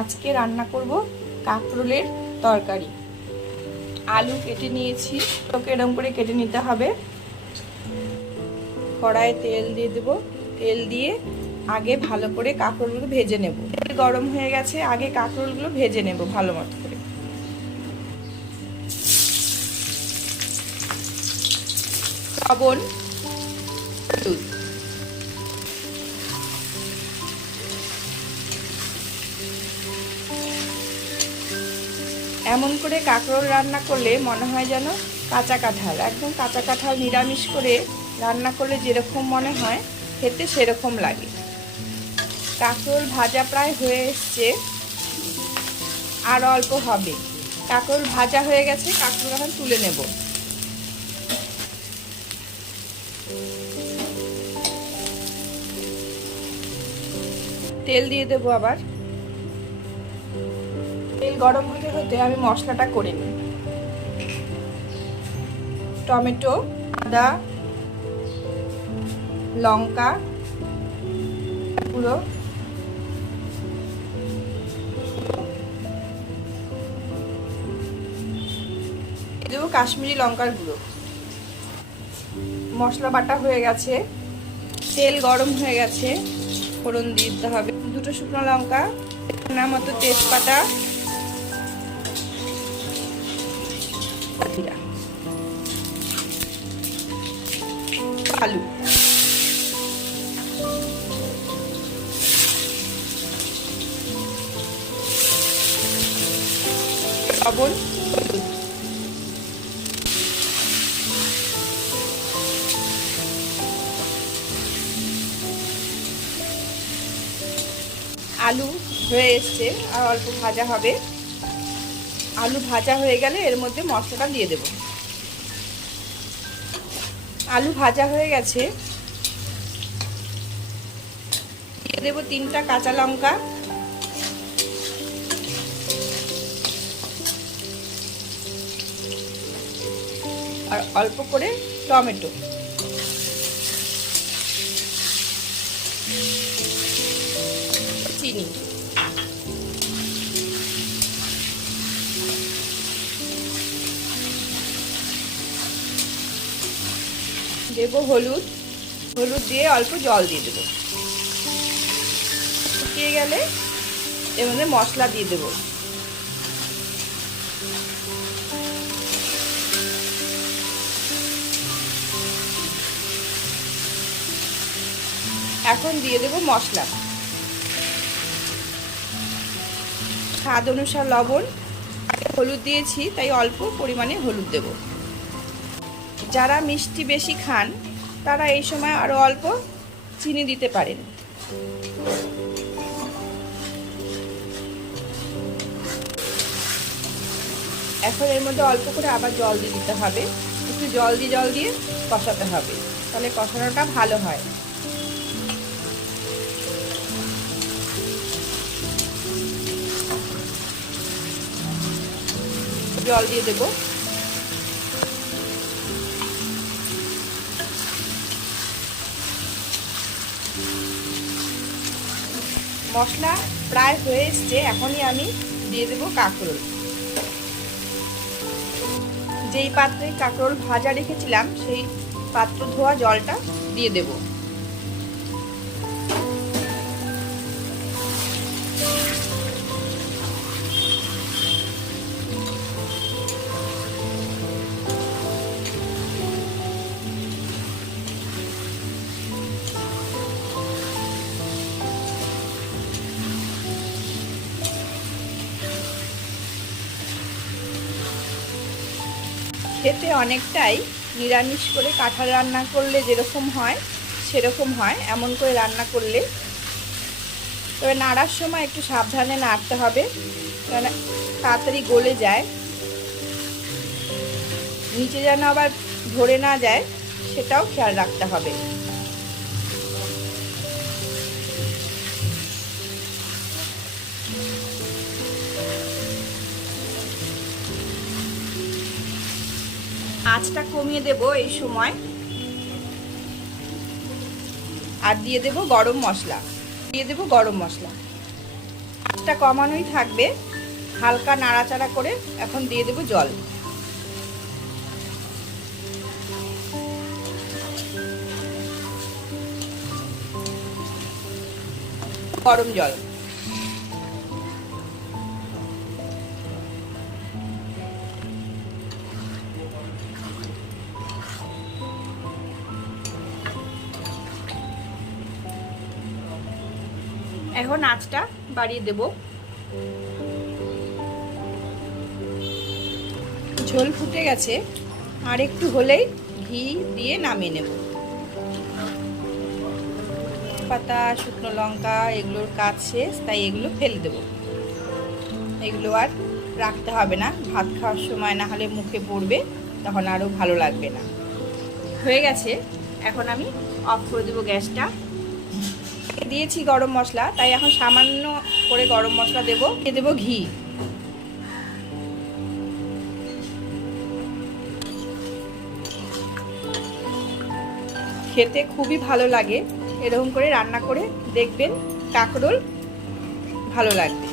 আজকে রান্না করব কাঁকরোলের তরকারি। আলু কেটে নিয়েছি, ওকে এরকম করে কেটে নিতে হবে। কড়াইয়ে তেল দিয়ে দেব, তেল দিয়ে আগে ভালো করে কাঁকরোলগুলো ভেজে নেব। তেল গরম হয়ে গেছে, আগে কাঁকরোলগুলো ভেজে নেব ভালো মতো করে। লবণ, হলুদ, এমন করে কাঁকরোল রান্না করলে মনে হয় যেন কাঁচা কাঁঠাল, একদম কাঁচা কাঁঠাল নিরামিষ করে রান্না করলে যেরকম মনে হয় খেতে সেরকম লাগে। কাঁকরোল ভাজা প্রায় হয়ে এসছে, আর অল্প হবে। কাঁকরোল ভাজা হয়ে গেছে, কাঁকরোল এখন তুলে নেব। তেল দিয়ে দেবো আবার। তেল গরম হতে হতে আমি মশলাটা করে নিই। টমেটো, আদা, লঙ্কা গুঁড়ো, দেবো কাশ্মীরি লঙ্কার গুঁড়ো। মশলা বাটা হয়ে গেছে, তেল গরম হয়ে গেছে, ফোড়ন দিয়ে দিতে হবে। দুটো শুকনো লঙ্কা, না মতো তেজপাতা, আলু, লবণ, হলুদ, আলু হয়ে এসছে, আর অল্প ভাজা হবে। আলু ভাজা হয়ে গেলে এর মধ্যে মশলাটা দিয়ে দেব। আলু ভাজা হয়ে গেছে, দিয়ে দেব 3টা কাঁচা লঙ্কা, আর অল্প করে টমেটো, চিনি, দেব হলুদ। হলুদ দিয়ে অল্প জল দিয়ে দেবো। শুকিয়ে গেলে এর মধ্যে মশলা দিয়ে দেবো। এখন দিয়ে দেবো মশলা। স্বাদ অনুসার লবণ, আগে হলুদ দিয়েছি তাই অল্প পরিমাণে হলুদ দেব। যারা মিষ্টি বেশি খান তারা এই সময় আরও অল্প চিনি দিতে পারেন। এখন এর মধ্যে অল্প করে আবার জল দিয়ে দিতে হবে। একটু জল দিয়ে কষাতে হবে, তাহলে কষানোটা ভালো হয়। জল দিয়ে দেব। মশলা প্রায় হয়ে এসছে, এখনই আমি দিয়ে দেব কাঁকরোল। যেই পাত্রে কাঁকরোল ভাজা রেখেছিলাম সেই পাত্র ধোয়া জলটা দিয়ে দেব। খেতে অনেকটাই নিরামিষ করে কাঁঠাল রান্না করলে যেরকম হয় সেরকম হয় এমন করে রান্না করলে। তবে নাড়ার সময় একটু সাবধানে নাড়তে হবে, কারণ তাড়াতাড়ি গলে যায়। নিচে যেন আবার ধরে না যায় সেটাও খেয়াল রাখতে হবে। আঁচটা কমিয়ে দেব এই সময়, আর দিয়ে দেব গরম মশলা। আঁচটা কমানোই থাকবে। হালকা নাড়াচাড়া করে এখন দিয়ে দেবো জল। গরম জল। এখন আঁচটা বাড়িয়ে দেব। ঝোল ফুটে গেছে, আর একটু হলেই ঘি দিয়ে নামিয়ে নেব। পাতা, শুকনো লঙ্কা এগুলোর কাজ শেষ, তাই এগুলো ফেলে দেব। এগুলো আর রাখতে হবে না, ভাত খাওয়ার সময় না হলে মুখে পড়বে, তখন আরও ভালো লাগবে না। হয়ে গেছে, এখন আমি অফ করে দেবো গ্যাসটা। দিয়েছি গরম মশলা, তাই এখন সামান্য করে গরম মশলা দেবো। দিয়ে দেবো ঘি। খেতে খুবই ভালো লাগে, এরকম করে রান্না করে দেখবেন, কাঁকরোল ভালো লাগবে।